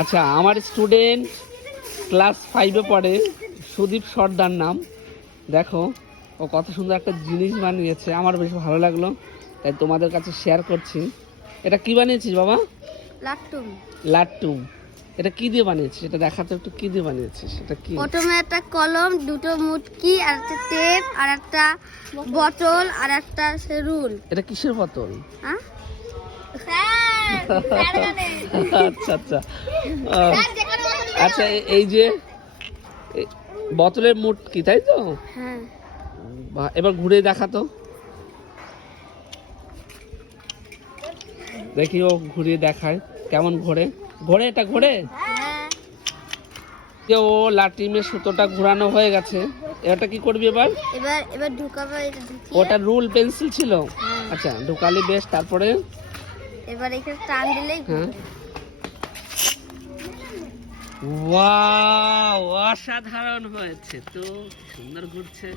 আচ্ছা, আমার student class 5-এ পড়ে, সুদীপ সর্দার নাম। দেখো ও কত সুন্দর একটা জিনিস বানিয়েছে, আমার বেশ ভালো লাগলো, তাই তোমাদের কাছে শেয়ার করছি। এটা কি বানিয়েছিস বাবা? লাট্টুম। লাট্টুম। এটা কি দিয়ে বানিয়েছিস? এটা দেখাতে একটু, কি দিয়ে বানিয়েছিস? এটা কি? প্রথমে একটা কলম, দুটো মুটকি, আর একটা টেপ, আর একটা বোতল, আর একটা রুল। এটা কিসের বোতল? হ্যাঁ আচ্ছা আচ্ছা। আচ্ছা, এই যে বোতলের মুটকি, তাই তো? হ্যাঁ। বাহ, এবার ঘুরে দেখাতো দেখি, ও ঘুরিয়ে দেখায় কেমন ঘোরে। ঘোরে, এটা ঘোরে। ও লাটিমের সুতোটা ঘোরানো হয়ে গেছে, এটা কি করবি এবার? এবার এবার ঢুকাবো, এটা ঢুকিয়ে। ওটা রুল পেন্সিল ছিল। হ্যাঁ। আচ্ছা, ঢুকালি বেশ, তারপরে? এবার এখানে টান দিলেই হ্যাঁ। ওয়াও, অসাধারণ হয়েছে তো, সুন্দর ঘুরছে।